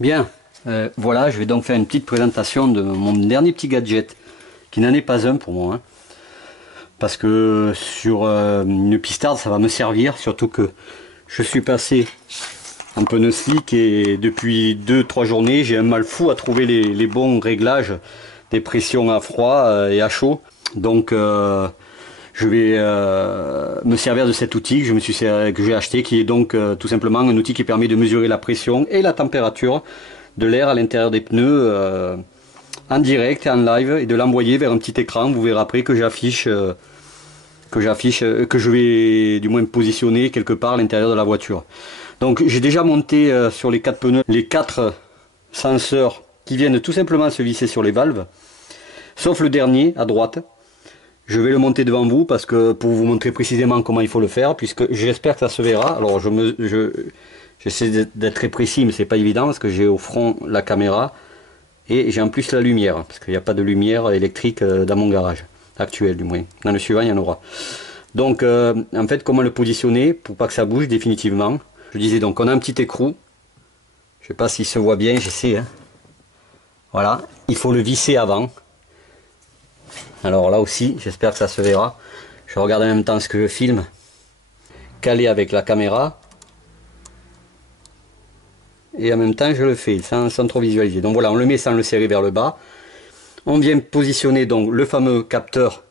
Bien, voilà, je vais donc faire une petite présentation de mon dernier petit gadget, qui n'en est pas un pour moi, hein, parce que sur une pistarde ça va me servir, surtout que je suis passé en pneu slick et depuis 2-3 journées j'ai un mal fou à trouver les bons réglages des pressions à froid et à chaud. Donc je vais me servir de cet outil que j'ai acheté, qui est donc tout simplement un outil qui permet de mesurer la pression et la température de l'air à l'intérieur des pneus en direct et en live, et de l'envoyer vers un petit écran. Vous verrez après que que je vais du moins positionner quelque part à l'intérieur de la voiture. Donc j'ai déjà monté sur les 4 pneus les 4 senseurs qui viennent tout simplement se visser sur les valves, sauf le dernier à droite. Je vais le monter devant vous parce que pour vous montrer précisément comment il faut le faire, puisque j'espère que ça se verra. Alors j'essaie d'être très précis, mais c'est pas évident parce que j'ai au front la caméra et j'ai en plus la lumière, parce qu'il n'y a pas de lumière électrique dans mon garage actuel, du moins. Dans le suivant il y en aura. Donc en fait, comment le positionner pour pas que ça bouge définitivement. Je disais donc on a un petit écrou, je sais pas s'il se voit bien, j'essaie, hein. Voilà, il faut le visser avant. Alors là aussi, j'espère que ça se verra. Je regarde en même temps ce que je filme, calé avec la caméra, et en même temps je le fais sans trop visualiser. Donc voilà, on le met sans le serrer vers le bas. On vient positionner donc le fameux capteur.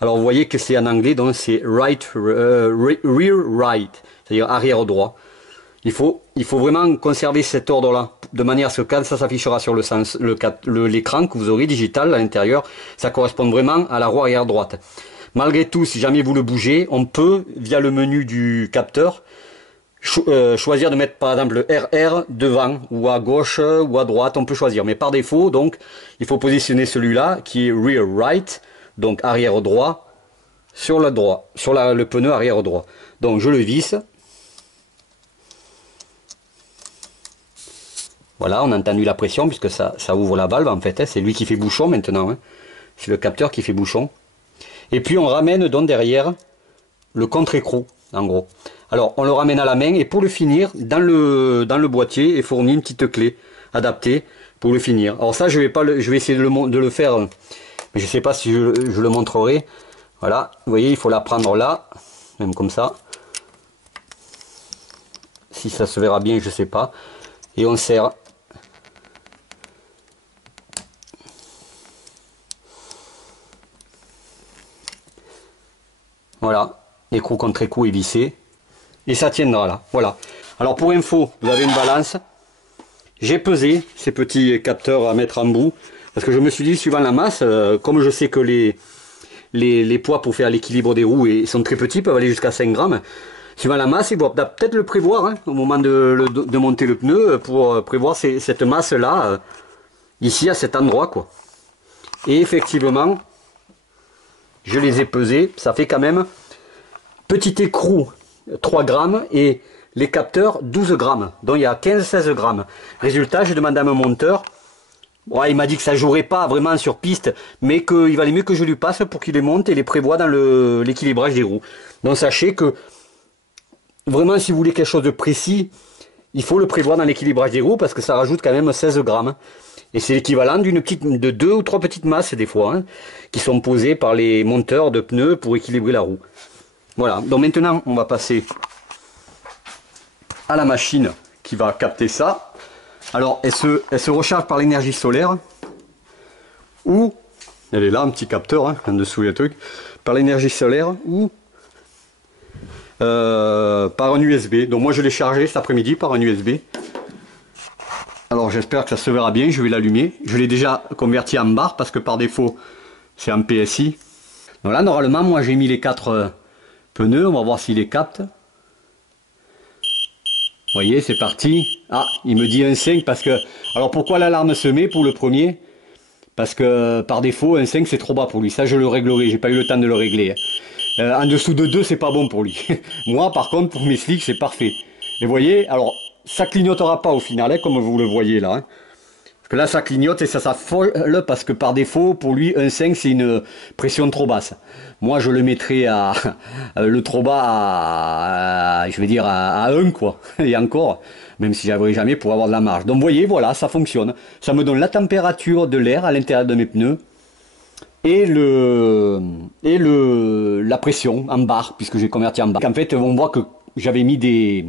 Alors vous voyez que c'est en anglais, donc c'est rear right, c'est-à-dire arrière droit. Il faut vraiment conserver cet ordre-là, de manière à ce que quand ça s'affichera sur l'écran que vous aurez digital à l'intérieur, ça correspond vraiment à la roue arrière droite. Malgré tout, si jamais vous le bougez, on peut, via le menu du capteur, choisir de mettre par exemple le RR devant, ou à gauche, ou à droite, on peut choisir. Mais par défaut, donc, il faut positionner celui-là, qui est rear right, donc arrière droit, sur le droit, sur le pneu arrière droit. Donc je le visse. Voilà, on a entendu la pression puisque ça ouvre la valve en fait, hein. C'est lui qui fait bouchon maintenant, hein. C'est le capteur qui fait bouchon. Et puis on ramène donc derrière le contre-écrou, en gros. Alors on le ramène à la main, et pour le finir, dans le boîtier est fournie une petite clé adaptée pour le finir. Alors ça je vais essayer de le faire, mais je sais pas si je le montrerai. Voilà, vous voyez, il faut la prendre là, même comme ça. Si ça se verra bien, je sais pas. Et on serre. Voilà, écrou contre écrou est vissé. Et ça tiendra là. Voilà. Alors pour info, vous avez une balance. J'ai pesé ces petits capteurs à mettre en bout, parce que je me suis dit, suivant la masse, comme je sais que les poids pour faire l'équilibre des roues sont très petits, peuvent aller jusqu'à 5 grammes. Suivant la masse, il faut peut-être le prévoir, hein, au moment de monter le pneu, pour prévoir cette masse-là, ici à cet endroit, quoi. Et effectivement, je les ai pesés, ça fait quand même petit écrou 3 grammes et les capteurs 12 grammes, donc il y a 15-16 grammes. Résultat, j'ai demandé à mon monteur, ouais, il m'a dit que ça jouerait pas vraiment sur piste, mais qu'il valait mieux que je lui passe pour qu'il les monte et les prévoit dans l'équilibrage des roues. Donc sachez que vraiment, si vous voulez quelque chose de précis, il faut le prévoir dans l'équilibrage des roues, parce que ça rajoute quand même 16 grammes. Et c'est l'équivalent de 2 ou 3 petites masses des fois, hein, qui sont posées par les monteurs de pneus pour équilibrer la roue. Voilà, donc maintenant on va passer à la machine qui va capter ça. Alors elle se recharge par l'énergie solaire, ou, elle est là, un petit capteur, hein, en dessous il y a un truc, par l'énergie solaire, ou par un USB. Donc moi je l'ai chargé cet après-midi par un USB. Alors j'espère que ça se verra bien, je vais l'allumer. Je l'ai déjà converti en barre parce que par défaut c'est en PSI. Donc là normalement moi j'ai mis les 4 pneus, on va voir s'il les capte. Vous voyez, c'est parti. Ah, il me dit un 5 parce que... Alors pourquoi l'alarme se met pour le premier? Parce que par défaut un 5 c'est trop bas pour lui. Ça je le réglerai, j'ai pas eu le temps de le régler. En dessous de 2 c'est pas bon pour lui. Moi par contre pour mes slicks c'est parfait. Et vous voyez, alors ça clignotera pas au final, hein, comme vous le voyez là, hein. Parce que là ça clignote et ça s'affole parce que par défaut pour lui 1,5 c'est une pression trop basse. Moi je le mettrais à le trop bas je vais dire à 1 quoi, et encore, même si j'arriverai jamais pour avoir de la marge. Donc vous voyez, voilà, ça fonctionne. Ça me donne la température de l'air à l'intérieur de mes pneus et la pression en bar, puisque j'ai converti en bar. En fait on voit que j'avais mis des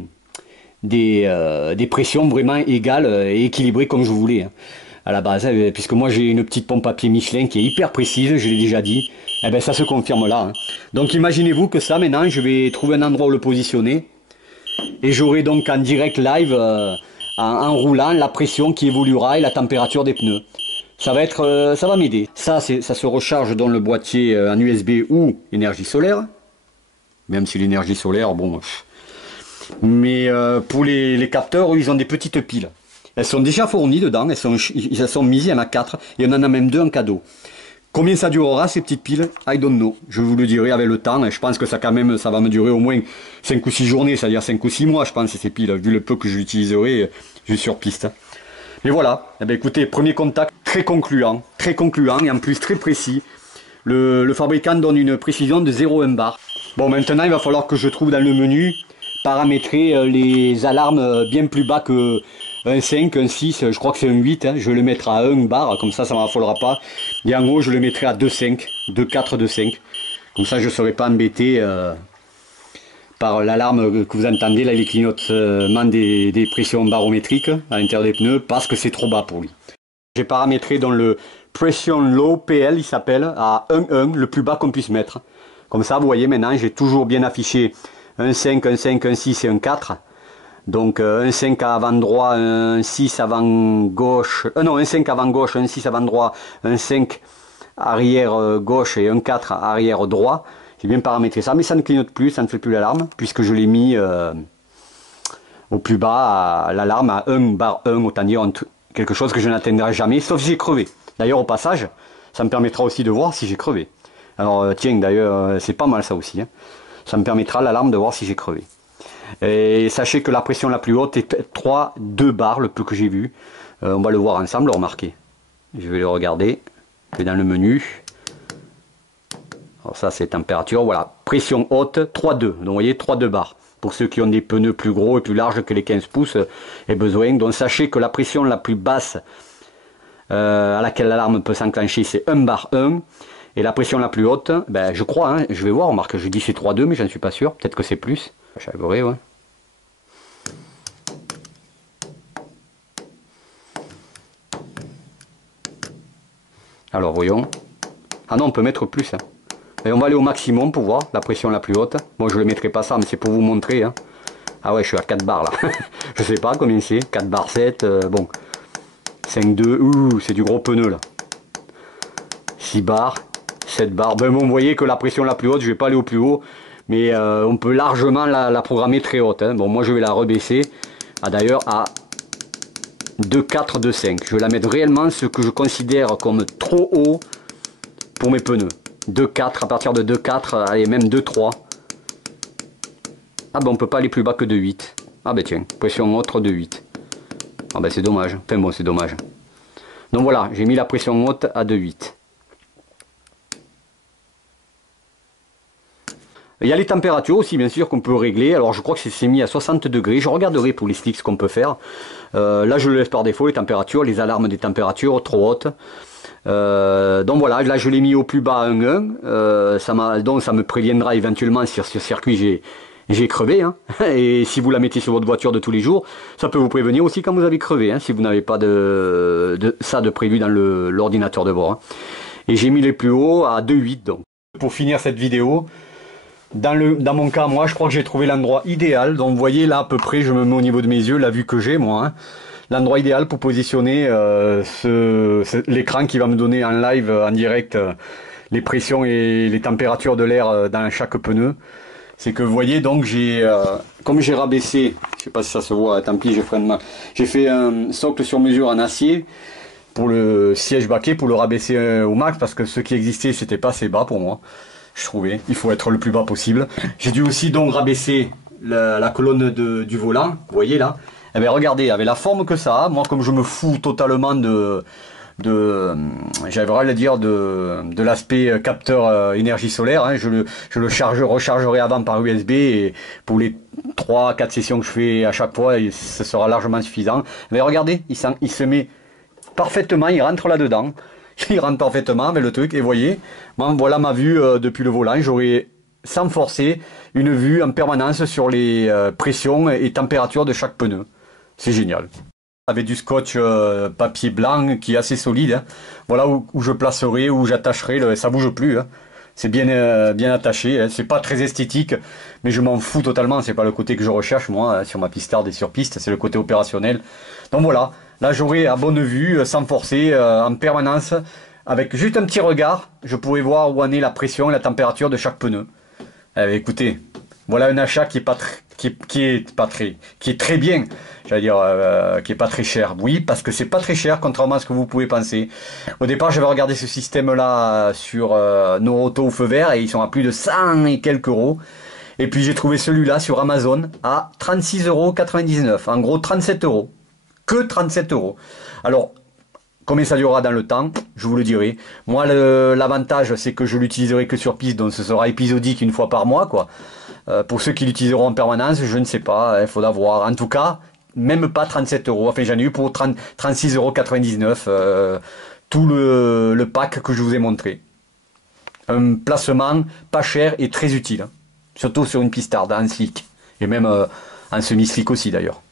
pressions vraiment égales et équilibrées comme je voulais hein, à la base, puisque moi j'ai une petite pompe à pied Michelin qui est hyper précise, je l'ai déjà dit, et ben ça se confirme là hein. Donc imaginez-vous que ça maintenant je vais trouver un endroit où le positionner et j'aurai donc en direct live en roulant la pression qui évoluera et la température des pneus. Ça va m'aider. Ça se recharge dans le boîtier en USB ou énergie solaire, même si l'énergie solaire bon. Mais pour les capteurs, ils ont des petites piles. Elles sont déjà fournies dedans, elles sont mises, il y en a 4, et on en a même 2 en cadeau. Combien ça durera ces petites piles? I don't know. Je vous le dirai avec le temps, et je pense que ça va me durer au moins 5 ou 6 journées, c'est-à-dire 5 ou 6 mois, je pense, ces piles. Vu le peu que je l'utiliserai, je suis sur piste. Mais voilà, eh bien, écoutez, premier contact très concluant, et en plus très précis. Le fabricant donne une précision de 0,1 bar. Bon, maintenant, il va falloir que je trouve dans le menu paramétrer les alarmes bien plus bas que 1,5, 1,6, je crois que c'est un 8, hein. Je vais le mettre à 1 bar, comme ça ne m'affolera pas. Et en haut je le mettrai à 2,5, 2,4, 2,5. Comme ça je ne serai pas embêté par l'alarme que vous entendez, là, les clignotements des pressions barométriques à l'intérieur des pneus, parce que c'est trop bas pour lui. J'ai paramétré dans le Pression Low PL, il s'appelle, à 1,1, le plus bas qu'on puisse mettre. Comme ça vous voyez maintenant j'ai toujours bien affiché 1,5, 1,5, 1,6 et 1,4. Donc 1,5 avant droit, 1,6 avant gauche, non 1,5 avant gauche, 1,6 avant droit, 1,5 arrière gauche et 1,4 arrière droit. J'ai bien paramétré ça, mais ça ne clignote plus, ça ne fait plus l'alarme, puisque je l'ai mis au plus bas, l'alarme à 1 bar 1, autant dire quelque chose que je n'atteindrai jamais, sauf si j'ai crevé. D'ailleurs au passage, ça me permettra aussi de voir si j'ai crevé. Alors tiens, d'ailleurs c'est pas mal ça aussi, hein. Ça me permettra l'alarme de voir si j'ai crevé. Et sachez que la pression la plus haute est 2 bars, le peu que j'ai vu. On va le voir ensemble, remarquez. Je vais le regarder. Je vais dans le menu. Alors ça c'est température, voilà. Pression haute, 3,2. Donc vous voyez, 3,2 bars. Pour ceux qui ont des pneus plus gros et plus larges que les 15 pouces et besoin. Donc sachez que la pression la plus basse à laquelle l'alarme peut s'enclencher, c'est 1 bar 1. Et la pression la plus haute, ben, je crois, hein, je vais voir, remarque, je dis c'est 3,2, mais je ne suis pas sûr. Peut-être que c'est plus. Je savais, ouais. Alors voyons. Ah non, on peut mettre plus. Hein. Et on va aller au maximum pour voir la pression la plus haute. Bon, je ne le mettrai pas ça, mais c'est pour vous montrer. Hein. Ah ouais, je suis à 4 bars là. Je sais pas combien c'est. 4 bars 7. Bon. 5,2. Ouh, c'est du gros pneu là. 6 bars. 7 bars. Ben bon, vous voyez que la pression la plus haute, je vais pas aller au plus haut. Mais on peut largement la programmer très haute. Hein. Bon, moi je vais la rebaisser. D'ailleurs à 2,4, 2,5. Je vais la mettre réellement ce que je considère comme trop haut pour mes pneus. 2,4, à partir de 2,4, allez, même 2,3. Ah ben on peut pas aller plus bas que 2,8. Ah ben tiens, pression haute 2,8. Ah ben c'est dommage. Enfin bon, c'est dommage. Donc voilà, j'ai mis la pression haute à 2,8. Il y a les températures aussi bien sûr qu'on peut régler. Alors je crois que c'est mis à 60 degrés. Je regarderai pour les sticks ce qu'on peut faire. Là je le laisse par défaut les températures, les alarmes des températures trop hautes. Donc voilà, là je l'ai mis au plus bas à 1,1. Donc ça me préviendra éventuellement si sur ce circuit j'ai crevé. Hein. Et si vous la mettez sur votre voiture de tous les jours, ça peut vous prévenir aussi quand vous avez crevé. Hein, si vous n'avez pas ça de prévu dans l'ordinateur de bord. Hein. Et j'ai mis les plus hauts à 2,8 donc. Pour finir cette vidéo, dans mon cas, moi, je crois que j'ai trouvé l'endroit idéal. Donc, vous voyez, là, à peu près, je me mets au niveau de mes yeux, la vue que j'ai, moi. Hein. L'endroit idéal pour positionner l'écran qui va me donner en live, en direct, les pressions et les températures de l'air dans chaque pneu. C'est que, vous voyez, donc, comme j'ai rabaissé, je sais pas si ça se voit, tant pis, j'ai fait un socle sur mesure en acier pour le siège baquet, pour le rabaisser au max, parce que ce qui existait, c'était pas assez bas pour moi. Je trouvais, il faut être le plus bas possible. J'ai dû aussi donc rabaisser la colonne du volant, vous voyez là, Eh bien regardez, avec la forme que ça a, moi comme je me fous totalement j'aimerais le dire de l'aspect capteur énergie solaire, hein, je le rechargerai avant par USB et pour les 3-4 sessions que je fais à chaque fois, ce sera largement suffisant. Mais regardez, il se met parfaitement, il rentre là-dedans, il rentre parfaitement avec le truc et voyez, voilà ma vue depuis le volant, j'aurai sans forcer une vue en permanence sur les pressions et températures de chaque pneu. C'est génial. Avec du scotch papier blanc qui est assez solide, hein. Voilà où je placerai, où j'attacherai, ça bouge plus, hein. C'est bien attaché, hein. C'est pas très esthétique, mais je m'en fous totalement, c'est pas le côté que je recherche moi, hein, sur ma pistarde et sur piste, c'est le côté opérationnel. Donc voilà, là j'aurai à bonne vue, sans forcer, en permanence, avec juste un petit regard, je pourrai voir où en est la pression et la température de chaque pneu. Écoutez, voilà un achat qui est très bien, j'allais dire, qui est pas très cher. Oui, parce que c'est pas très cher, contrairement à ce que vous pouvez penser. Au départ, j'avais regardé ce système-là sur Noroto ou Feu Vert et ils sont à plus de 100 et quelques euros. Et puis j'ai trouvé celui-là sur Amazon à 36,99 €. En gros, 37 euros. Que 37 euros. Alors, combien ça durera dans le temps, je vous le dirai. Moi, l'avantage, c'est que je l'utiliserai que sur piste, donc ce sera épisodique une fois par mois, quoi. Pour ceux qui l'utiliseront en permanence, je ne sais pas, il faudra voir. En tout cas, même pas 37 euros. Enfin, j'en ai eu pour 36,99 €, tout le pack que je vous ai montré. Un placement pas cher et très utile. Surtout sur une pistarde, en slick. Et même en semi-slick aussi, d'ailleurs.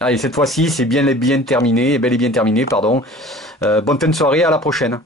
Allez, cette fois-ci, c'est bel et bien terminé, pardon. Bonne fin de soirée, à la prochaine.